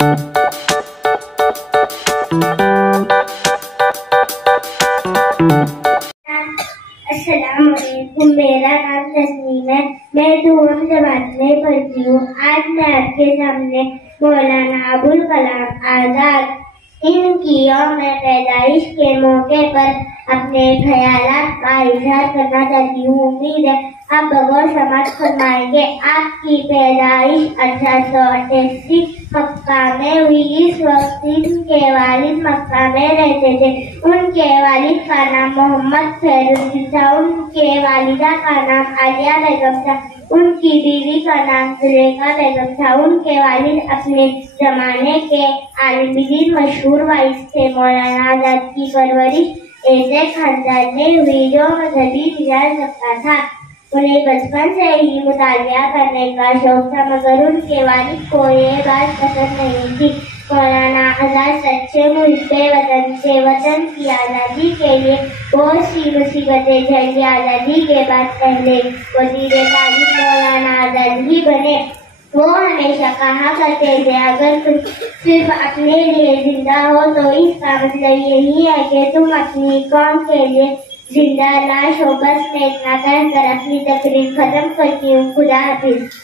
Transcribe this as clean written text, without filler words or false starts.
السلام علیکم، میرا نام تسنیم ہے، میں دوم جماعت میں پڑھتی ہوں۔ آج میں آپ کے سامنے مولانا ابوالکلام آزاد ان کی یوم پیدائش کے موقع پر اپنے خیالات کا اظہار کرنا چاہتی ہوں۔ امید ہے آپ بغور سماعت فرمائیں گے۔ آپ کی پیدائش 1888 مکہ میں ہوئی۔ اس وقت ان کے والد مکہ میں رہتے تھے۔ ان کے والد کا نام محمد خیر الدین تھا، ان کے والدہ کا نام عالیہ بیگم تھا، ان کی بیوی کا نام زلیخا بیگم تھا۔ ان کے والد اپنے زمانے کے عالم دین مشہور وائس تھے۔ مولانا آزاد کی پرورش ایسے خاندان میں ہوئی جو مذہبی مزاج رکھتا تھا۔ انہیں بچپن سے ہی مطالعہ کرنے کا شوق تھا، مگر ان کے والد کو یہ بات پسند نہیں تھی۔ مولانا آزاد سچے محب وطن تھے۔ وطن کی آزادی کے لیے بہت سی مصیبتیں جھیلی۔ آزادی کے بعد پہلے وزیر تعلیم مولانا آزاد ہی بنے۔ وہ ہمیشہ کہا کرتے تھے، اگر تم صرف اپنے لیے زندہ ہو تو اس کا مطلب یہی ہے کہ تم اپنی قوم کے لیے زندہ لاش ہو۔ بس میں اتنا کہہ کر اپنی تقریر ختم کرتی ہوں۔ خدا حافظ۔